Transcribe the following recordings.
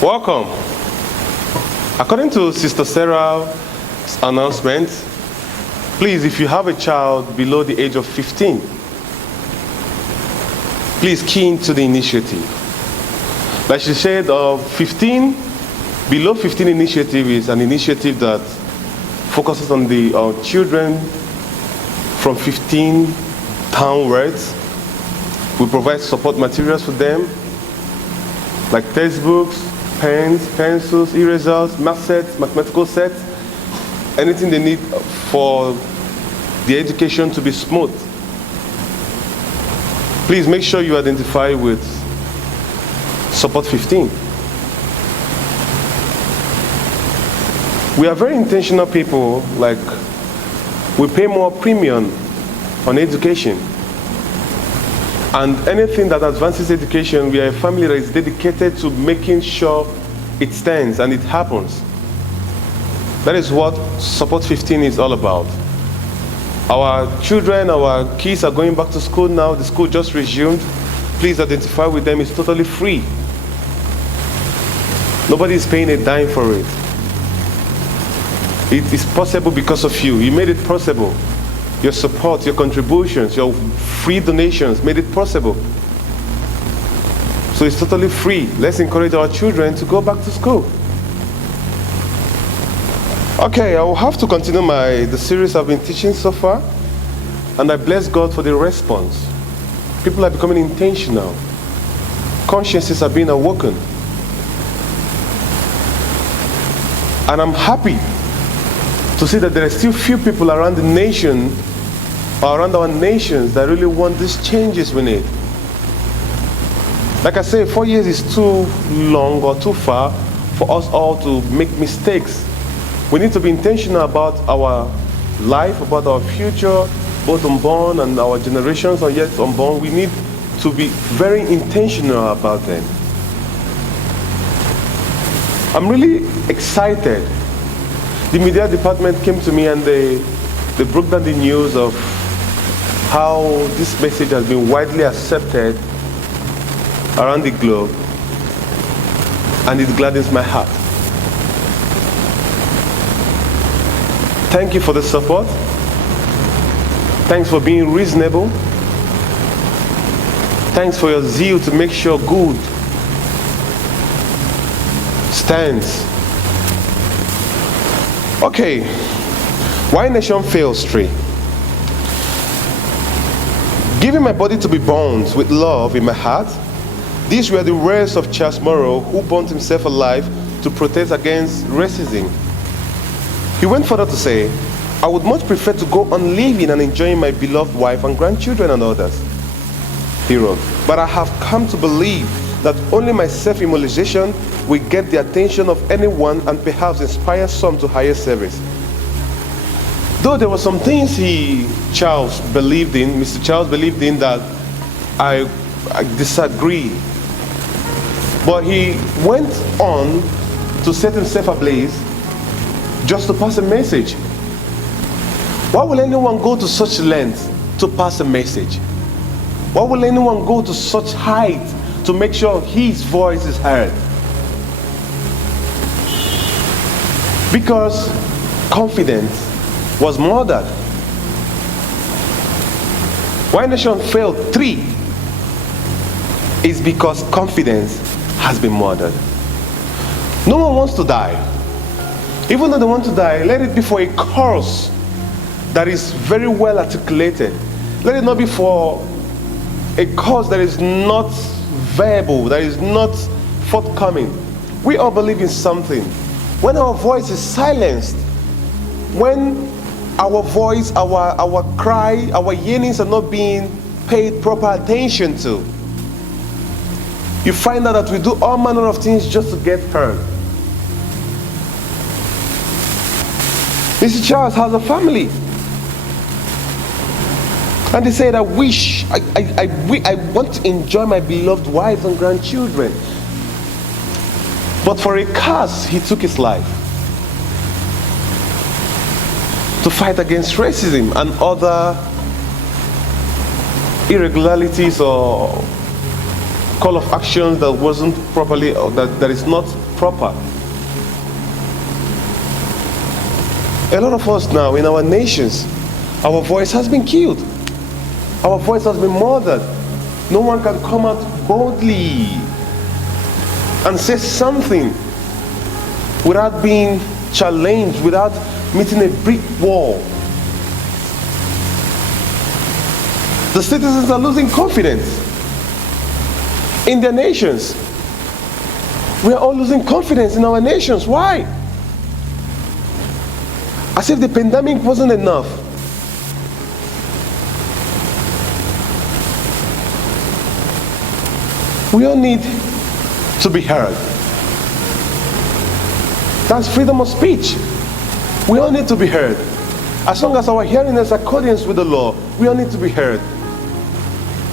Welcome. According to Sister Sarah's announcement, please, if you have a child below the age of 15, please key into the initiative. Like she said, below 15 initiative is an initiative that focuses on the children from 15 downwards. We provide support materials for them, like textbooks, pens, pencils, erasers, math sets, mathematical sets, anything they need for the education to be smooth. Please make sure you identify with Support 15. We are very intentional people, like we pay more premium on education. And anything that advances education, we are a family that is dedicated to making sure it stands and it happens. That is what Support 15 is all about. Our children, our kids are going back to school now. The school just resumed. Please identify with them. It's totally free. Nobody is paying a dime for it. It is possible because of you. You made it possible. Your support, your contributions, your free donations made it possible. So it's totally free. Let's encourage our children to go back to school. Okay, I will have to continue the series I've been teaching so far, and I bless God for the response. People are becoming intentional. Consciences are being awoken. And I'm happy to see that there are still few people around the nation, or around our nations, that really want these changes we need. Like I say, 4 years is too long or too far for us all to make mistakes. We need to be intentional about our life, about our future, both unborn and our generations are yet unborn. We need to be very intentional about them. I'm really excited. The media department came to me and they broke down the news of how this message has been widely accepted around the globe, and it gladdens my heart. Thank you for the support. Thanks for being reasonable. Thanks for your zeal to make sure good stands. Okay, why nation fails 3. Giving my body to be burned with love in my heart. These were the words of Charles Morrow, who burned himself alive to protest against racism. He went further to say, I would much prefer to go on living and enjoying my beloved wife and grandchildren and others. He wrote, but I have come to believe that only my self-immolation will get the attention of anyone and perhaps inspire some to higher service. Though there were some things Mr. Charles believed in that I disagree. But he went on to set himself ablaze just to pass a message. Why will anyone go to such length to pass a message? Why will anyone go to such height to make sure his voice is heard? Because confidence was murdered. Why nation failed 3 is because confidence has been murdered. No one wants to die. Even though they want to die, let it be for a cause that is very well articulated. Let it not be for a cause that is not verbal, that is not forthcoming. We all believe in something. When our voice is silenced, when our voice, our cry, our yearnings are not being paid proper attention to, you find out that we do all manner of things just to get heard. Mr. Charles has a family. And they said, I want to enjoy my beloved wife and grandchildren. But for a cause, he took his life. To fight against racism and other irregularities or call of action that wasn't properly, or that is not proper. A lot of us now in our nations, our voice has been killed. Our voice has been murdered. No one can come out boldly and say something without being challenged, without meeting a brick wall. The citizens are losing confidence in their nations. We are all losing confidence in our nations. Why? As if the pandemic wasn't enough. We all need to be heard. That's freedom of speech. We all need to be heard. As long as our hearing is in accordance with the law, we all need to be heard.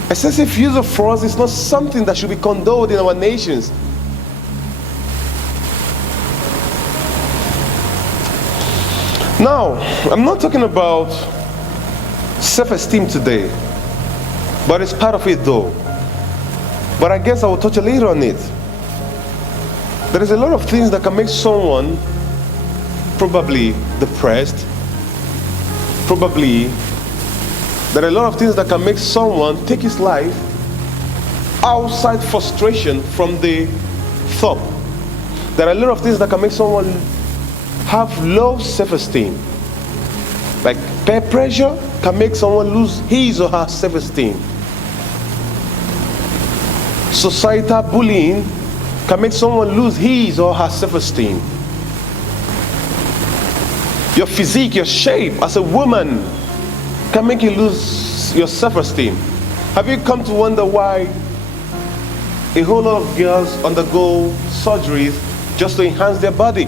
Excessive use of force is not something that should be condoned in our nations. Now, I'm not talking about self-esteem today, but it's part of it though. But I guess I will touch a little on it. There is a lot of things that can make someone probably depressed. Probably there are a lot of things that can make someone take his life outside frustration from the top. There are a lot of things that can make someone have low self-esteem. Like peer pressure can make someone lose his or her self-esteem. Societal bullying can make someone lose his or her self-esteem. Your physique, your shape as a woman can make you lose your self-esteem. Have you come to wonder why a whole lot of girls undergo surgeries just to enhance their body?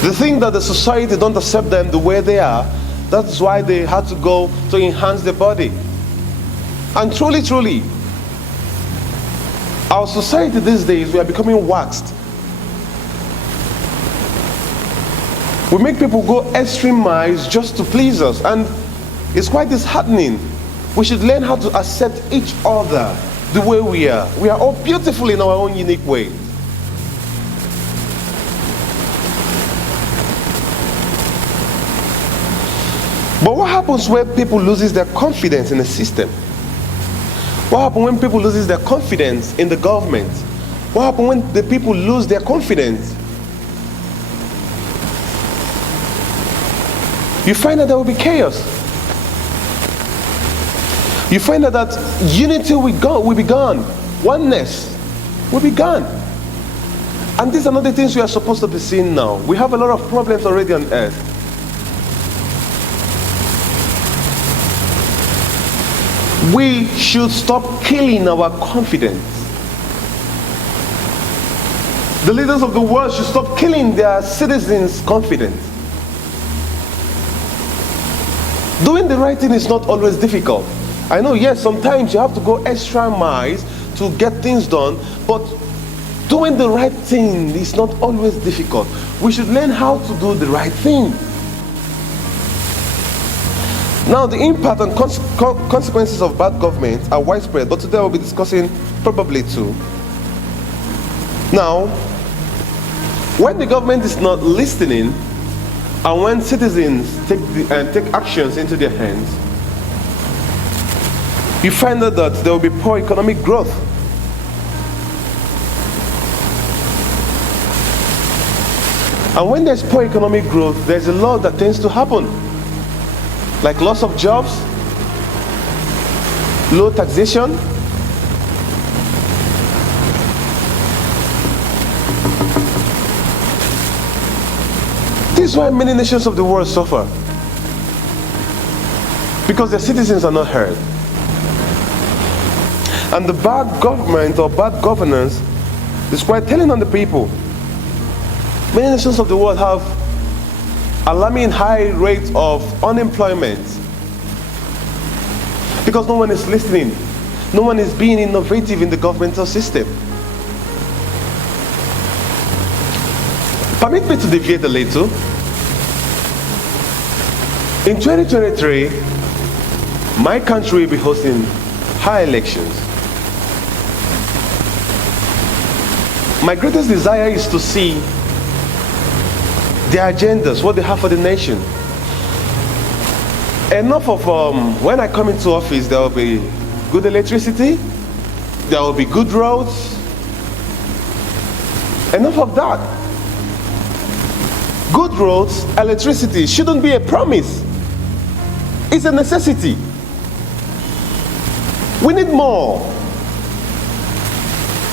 They think that the society don't accept them the way they are. That's why they had to go to enhance their body. And truly, our society these days, we are becoming waxed. We make people go extreme miles just to please us, and it's quite disheartening. We should learn how to accept each other the way we are. We are all beautiful in our own unique way. But what happens when people loses their confidence in the system? What happens when people loses their confidence in the government? What happens when the people lose their confidence? You find that there will be chaos. You find that unity will be gone. Oneness will be gone. And these are not the things we are supposed to be seeing now. We have a lot of problems already on earth. We should stop killing our confidence. The leaders of the world should stop killing their citizens' confidence. Doing the right thing is not always difficult. I know, yes, sometimes you have to go extra miles to get things done, but doing the right thing is not always difficult. We should learn how to do the right thing. Now, the impact and consequences of bad government are widespread, but today we'll be discussing probably two. Now, when the government is not listening, and when citizens take actions into their hands, you find out that there will be poor economic growth. And when there's poor economic growth, there's a lot that tends to happen. Like loss of jobs, low taxation, this is why many nations of the world suffer, because their citizens are not heard. And the bad government or bad governance is quite telling on the people. Many nations of the world have alarming high rates of unemployment because no one is listening. No one is being innovative in the governmental system. Permit me to deviate a little. In 2023, my country will be hosting high elections. My greatest desire is to see their agendas, what they have for the nation. Enough of when I come into office, there will be good electricity, there will be good roads. Enough of that. Good roads, electricity shouldn't be a promise. It's a necessity. We need more.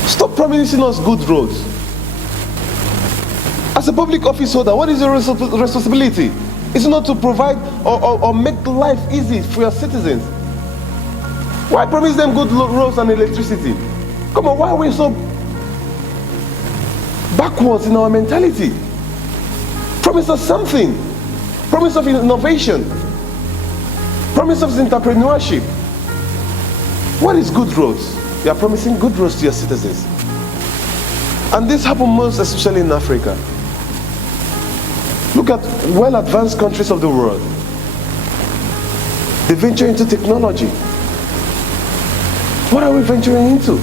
Stop promising us good roads. As a public office holder, what is your responsibility? It's not to provide or make life easy for your citizens. Why promise them good roads and electricity? Come on, why are we so backwards in our mentality? Promise us something. Promise of innovation. Promise of entrepreneurship. What is good roads? You are promising good roads to your citizens. And this happens most especially in Africa. Look at well-advanced countries of the world. They venture into technology. What are we venturing into?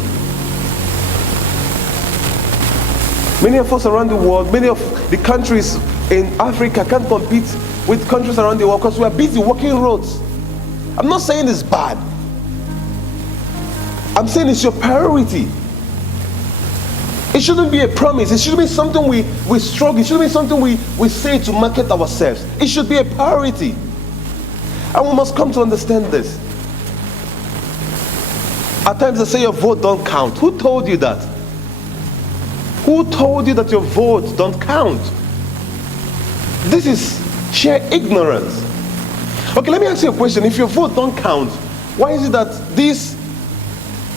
Many of us around the world, many of the countries in Africa can't compete with countries around the world because we are busy working roads. I'm not saying it's bad. I'm saying it's your priority. It shouldn't be a promise. It shouldn't be something we struggle. It shouldn't be something we say to market ourselves. It should be a priority. And we must come to understand this. At times they say your vote don't count. Who told you that? Who told you that your vote don't count? This is sheer ignorance. Okay, let me ask you a question. If your vote don't count, why is it that these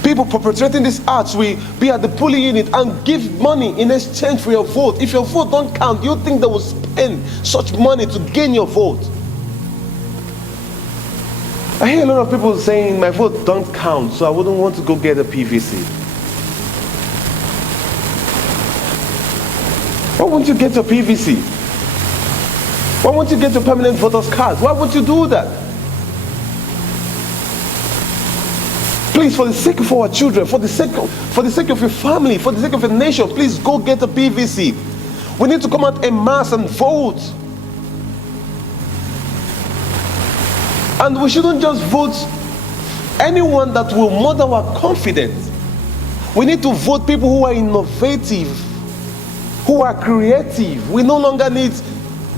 people perpetrating these acts will be at the polling unit and give money in exchange for your vote? If your vote don't count, you think they will spend such money to gain your vote? I hear a lot of people saying my vote don't count, so I wouldn't want to go get a PVC. Why won't you get your PVC? Why won't you get your permanent voter's card? Why won't you do that? Please, for the sake of our children, for the sake of your family, for the sake of your nation, please go get a PVC. We need to come out en masse and vote. And we shouldn't just vote anyone that will murder our confidence. We need to vote people who are innovative, who are creative. We no longer need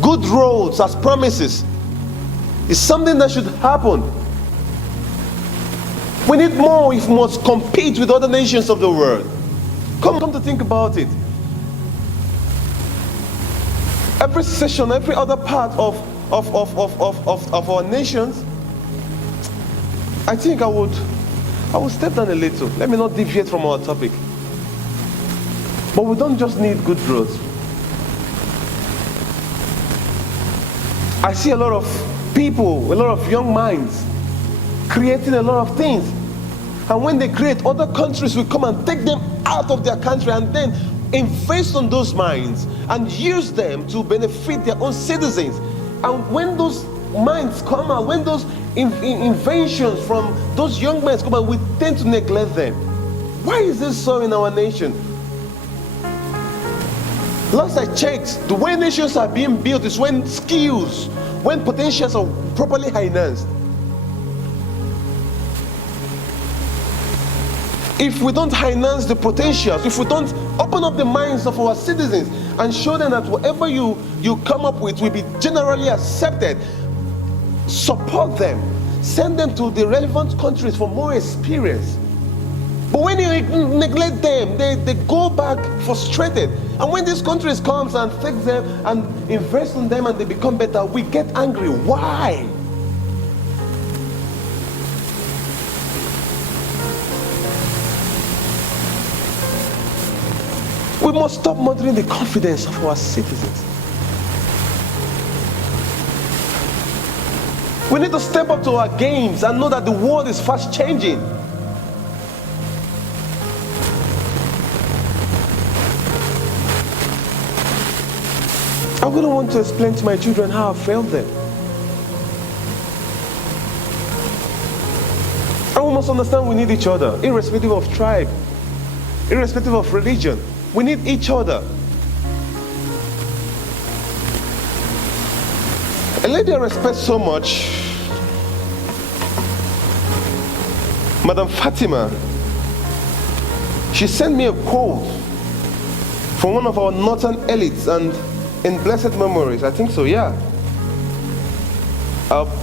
good roads as promises. It's something that should happen. We need more if we must compete with other nations of the world. Come to think about it. Every session, every other part of our nations, I think I would step down a little. Let me not deviate from our topic. But we don't just need good roads. I see a lot of people, a lot of young minds creating a lot of things. And when they create, other countries will come and take them out of their country and then invest on those minds and use them to benefit their own citizens. And when those minds come out, when those inventions from those young men come out, we tend to neglect them. Why is this so in our nation? Last I checked, the way nations are being built is when skills, when potentials are properly harnessed. If we don't harness the potentials, if we don't open up the minds of our citizens and show them that whatever you come up with will be generally accepted, support them, send them to the relevant countries for more experience. But when you neglect them, they go back frustrated. And when these countries comes and take them and invest in them and they become better, we get angry. Why? We must stop murdering the confidence of our citizens. We need to step up to our games and know that the world is fast changing. I wouldn't want to explain to my children how I failed them. And we must understand we need each other, irrespective of tribe, irrespective of religion. We need each other. A lady I respect so much, Madam Fatima, she sent me a quote from one of our northern elites, and in blessed memories, I think so, yeah.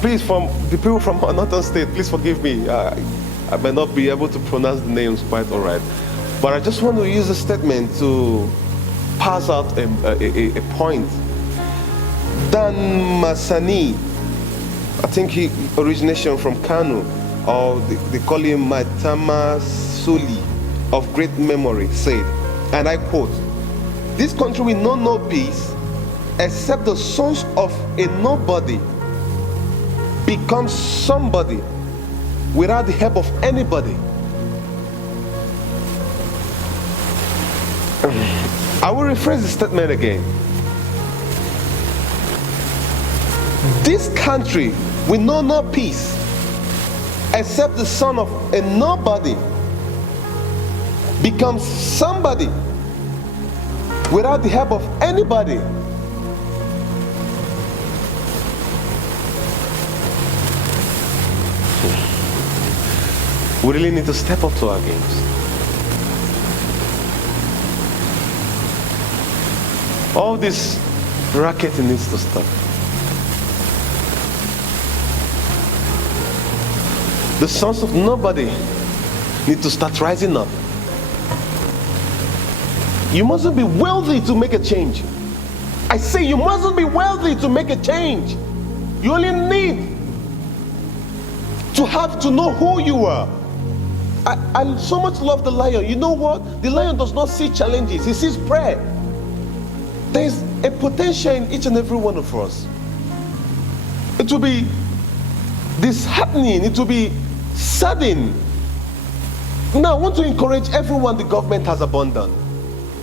Please, from the people from our northern state, please forgive me. I may not be able to pronounce the names quite all right. But I just want to use a statement to pass out a point. Dan Masani, I think he origination from Kano, or they call him Matama Soli, of great memory, said, and I quote, "This country will know no peace except the sons of a nobody become somebody without the help of anybody." I will rephrase the statement again. This country will know no peace except the son of a nobody becomes somebody without the help of anybody. We really need to step up to our games. All this racketing needs to stop. The sons of nobody need to start rising up. You mustn't be wealthy to make a change. I say you mustn't be wealthy to make a change. You only need to know who you are. I so much love the lion. You know what? The lion does not see challenges, he sees prey. There is a potential in each and every one of us. It will be disheartening, it will be saddening. Now I want to encourage everyone the government has abandoned,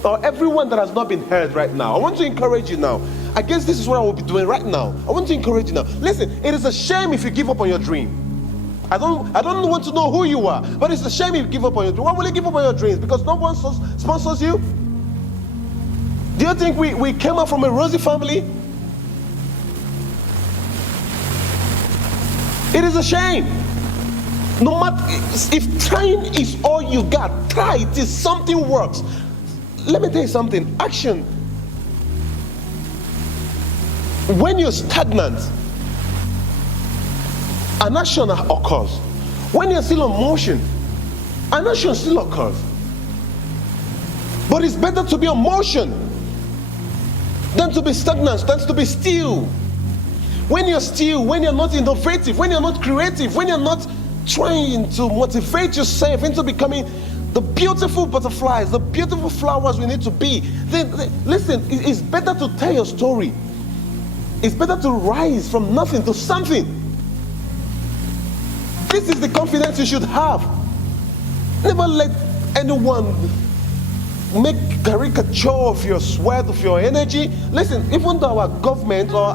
or everyone that has not been heard right now. I want to encourage you now. I guess this is what I will be doing right now. I want to encourage you now. Listen, it is a shame if you give up on your dream. I don't want to know who you are, but it's a shame if you give up on your dream. Why will you give up on your dreams? Because no one sponsors you? Do you think we came out from a rosy family? It is a shame. No matter if trying is all you got, try it till something works. Let me tell you something. Action. When you're stagnant, an action occurs. When you're still on motion, an action still occurs. But it's better to be on motion than to be stagnant, than to be still. When you're still, when you're not innovative, when you're not creative, when you're not trying to motivate yourself into becoming the beautiful butterflies, the beautiful flowers we need to be, then listen, it's better to tell your story. It's better to rise from nothing to something. This is the confidence you should have. Never let anyone make caricature of your sweat, of your energy. Listen, even though our government or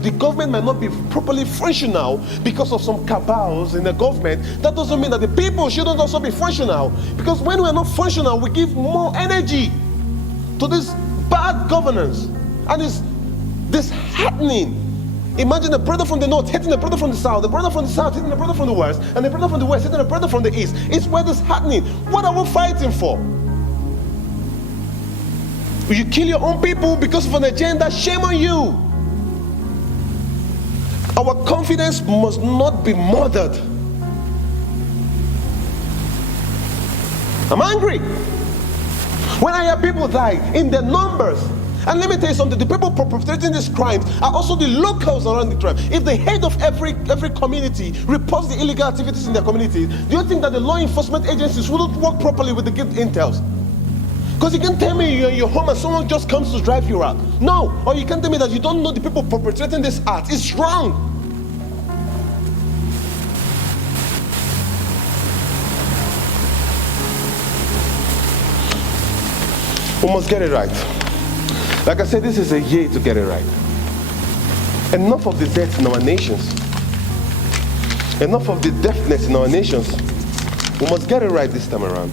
the government might not be properly functional because of some cabals in the government, that doesn't mean that the people shouldn't also be functional. Because when we're not functional, we give more energy to this bad governance, and it's disheartening. Imagine a brother from the north hitting a brother from the south, the brother from the south hitting a brother from the west, and the brother from the west hitting a brother from the east. It's where this is happening. What are we fighting for? You kill your own people because of an agenda, shame on you. Our confidence must not be murdered. I'm angry when I hear people die in their numbers. And let me tell you something, the people perpetrating these crimes are also the locals around the tribe. If the head of every community reports the illegal activities in their community, do you think that the law enforcement agencies wouldn't work properly with the good intels? Because you can't tell me you're in your home and someone just comes to drive you out. No, or you can't tell me that you don't know the people perpetrating this act. It's wrong. We must get it right. Like I said, this is a year to get it right. Enough of the death in our nations. Enough of the deafness in our nations. We must get it right this time around.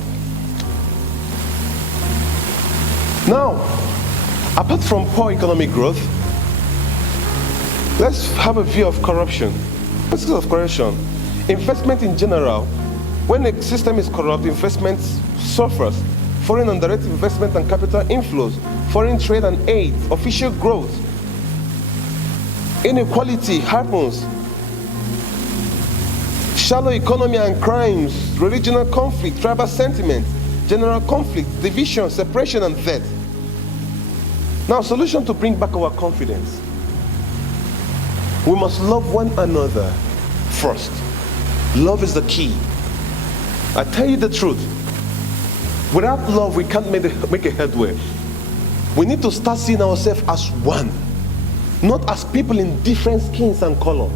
Now, apart from poor economic growth, let's have a view of corruption. Let's go of corruption. Investment in general. When the system is corrupt, investment suffers. Foreign and direct investment and capital inflows, foreign trade and aid, official growth. Inequality happens. Shallow economy and crimes, regional conflict, tribal sentiment, general conflict, division, separation, and death. Now, solution to bring back our confidence. We must love one another first. Love is the key. I tell you the truth. Without love, we can't make a headway. We need to start seeing ourselves as one, not as people in different skins and color.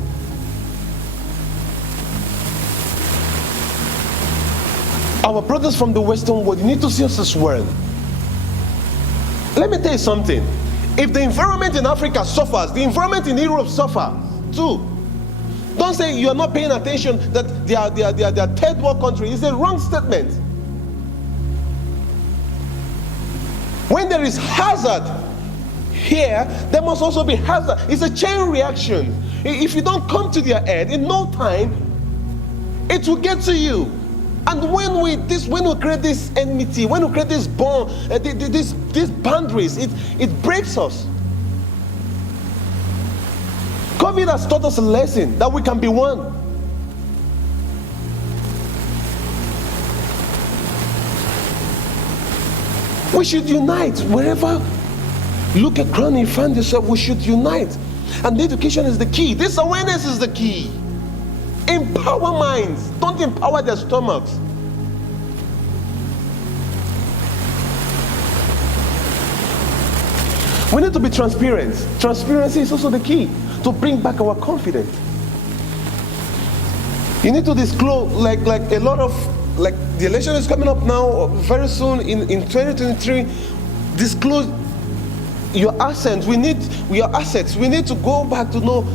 Our brothers from the Western world, you need to see us as one. Let me tell you something. If the environment in Africa suffers, the environment in Europe suffers too. Don't say you are not paying attention that they are third world country. It's a wrong statement. When there is hazard here, there must also be hazard. It's a chain reaction. If you don't come to their aid, in no time, it will get to you. And when we create this enmity, when we create this bond, these boundaries, it breaks us. COVID has taught us a lesson that we can be one. We should unite. Wherever look around and find yourself, we should unite. And the education is the key. This awareness is the key. Empower minds. Don't empower their stomachs. We need to be transparent. Transparency is also the key to bring back our confidence. You need to disclose, like a lot of, like the election is coming up now, very soon in 2023. Disclose your assets. We need to go back to know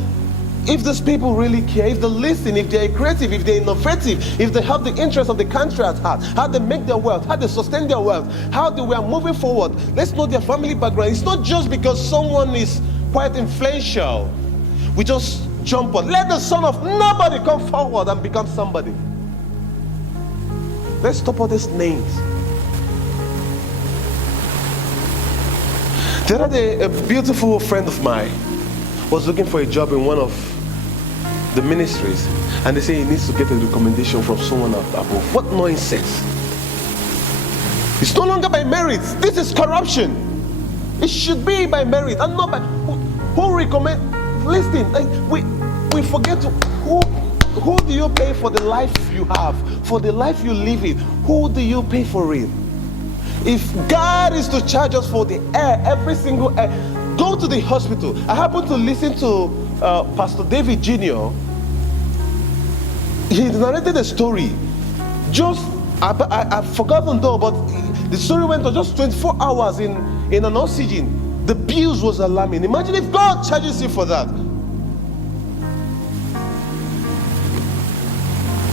if these people really care, if they listen, if they're creative, if they're innovative, if they have the interest of the country at heart, how they make their wealth, how they sustain their wealth, how they were moving forward. Let's know their family background. It's not just because someone is quite influential, we just jump on. Let the son of nobody come forward and become somebody. Let's stop all these names. The other day, a beautiful friend of mine was looking for a job in one of the ministries, and they say he needs to get a recommendation from someone above. What nonsense! It's no longer by merit. This is corruption. It should be by merit and not by who recommend. Listen, we forget who do you pay for the life you have, for the life you live in? Who do you pay for it? If God is to charge us for the air, every single air, go to the hospital. I happened to listen to Pastor David Jr. He narrated a story. I've forgotten though, but the story went on just 24 hours in an oxygen. The bills was alarming. Imagine if God charges you for that.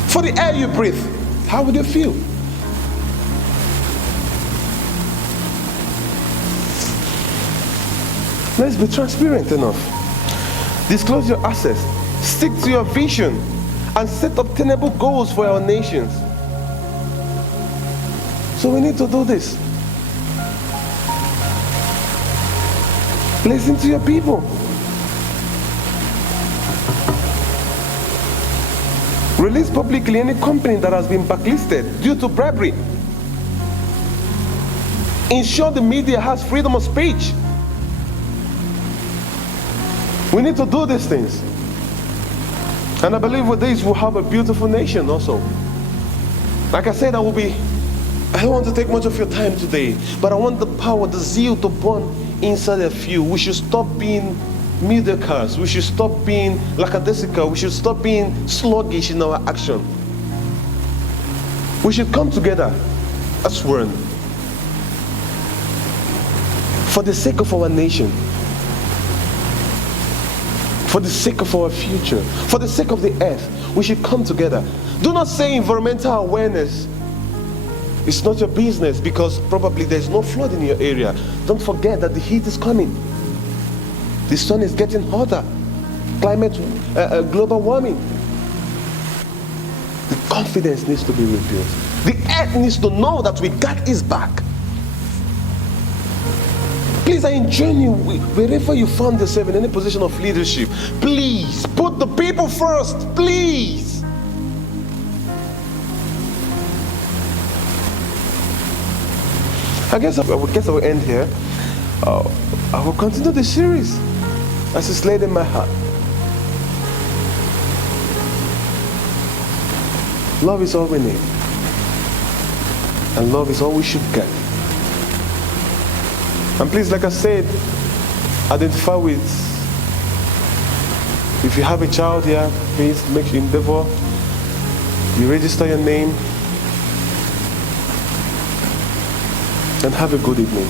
For the air you breathe, how would you feel? Let's be transparent enough. Disclose your assets. Stick to your vision and set obtainable goals for our nations. So we need to do this. Listen to your people. Release publicly any company that has been blacklisted due to bribery. Ensure the media has freedom of speech. We need to do these things. And I believe with this we'll have a beautiful nation also. Like I said, I don't want to take much of your time today, but I want the power, the zeal to burn inside of you. We should stop being mediocres. We should stop being lackadaisical. We should stop being sluggish in our action. We should come together as one for the sake of our nation, For the sake of our future, for the sake of the earth, we should come together. Do not say environmental awareness it's not your business because probably there's no flood in your area. Don't forget that the heat is coming. The sun is getting hotter. Global warming. The confidence needs to be rebuilt. The earth needs to know that we got his back. Please, I enjoin you, wherever you find yourself in any position of leadership, please put the people first, please. I guess I will end here. I will continue the series as it's laid in my heart. Love is all we need, and love is all we should get. And please, like I said, identify with, if you have a child here, please make sure endeavor, you register your name, and have a good evening.